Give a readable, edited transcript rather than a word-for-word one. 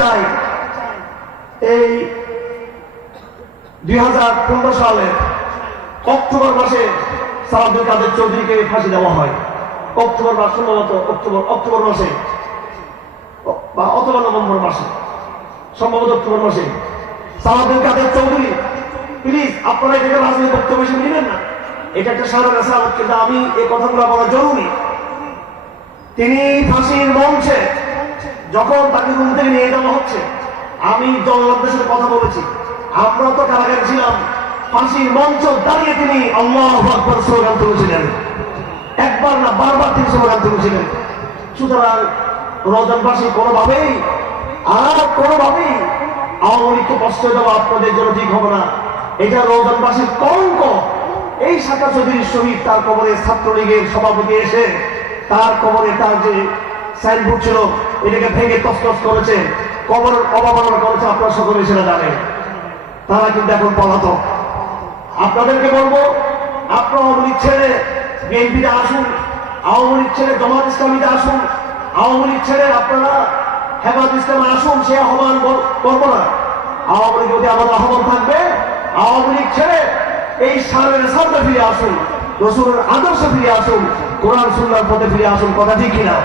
চাই এই 2015 সালের অক্টোবর মাসে সালাউদ্দিন কাদের চৌধুরীকে ফাঁসি দেওয়া হয়। অক্টোবর মাস, সম্ভবত অক্টোবর মাসে বা অথবা নভেম্বর মাসে, সম্ভবত অক্টোবর মাসে সালাউদ্দিন কাদের চৌধুরী, প্লিজ আপনারা এটাকে রাজনৈতিক বক্তব্য হিসেবে নেবেন না, এটা একটা সারা রেসালত, কিন্তু আমি এই কথাগুলো বলা জরুরি। তিনি ফাঁসির মঞ্চে যখন তাকে রুম থেকে নিয়ে যাওয়া হচ্ছে, আমি জনগণদের সাথে কথা বলেছি, আমরা তো কারাগারে ছিলাম, ফাঁসির মঞ্চ দাঁড়িয়ে তিনি আল্লাহু আকবার স্লোগান তুলেছিলেন, একবার না বারবার তিনি স্লোগান তুলেছিলেন। সুতরাং রমজানবাসী কোনোভাবেই আওয়ামী লীগকে কষ্ট দেওয়া আপনাদের জন্য ঠিক হবে না। এটা রমজানবাসীর কলঙ্ক। এই শাখা চৌধুরীর শহীদ, তার কবরে ছাত্রলীগের সভাপতি এসে তার কবরে তার যে সাইনবোর্ড ছিল এটাকে ভেঙে তছনছ করেছে, কবরের অবমাননা করেছে, আপনারা সকলে সেটা জানেন। তারা কিন্তু এখন পলাতক। আপনাদেরকে বলবো, আপনারা আওয়ামী লীগ ছেড়ে বিএনপিতে আসুন, আওয়ামী লীগ ছেড়ে জামাত ইসলামীতে আসুন, আওয়ামী লীগ ছেড়ে আপনারা হেফাজত ইসলামে আসুন, সে আহ্বান করবো না। আওয়ামী লীগ যদি আমাদের আহ্বান থাকবে, আওয়ামী লীগ ছেড়ে এই সারের সামনে ফিরে আসুন, রসুলের আদর্শে ফিরে আসুন, কোরআন সুন্নাহর পথে ফিরে আসুন। কথা ঠিক কিনা?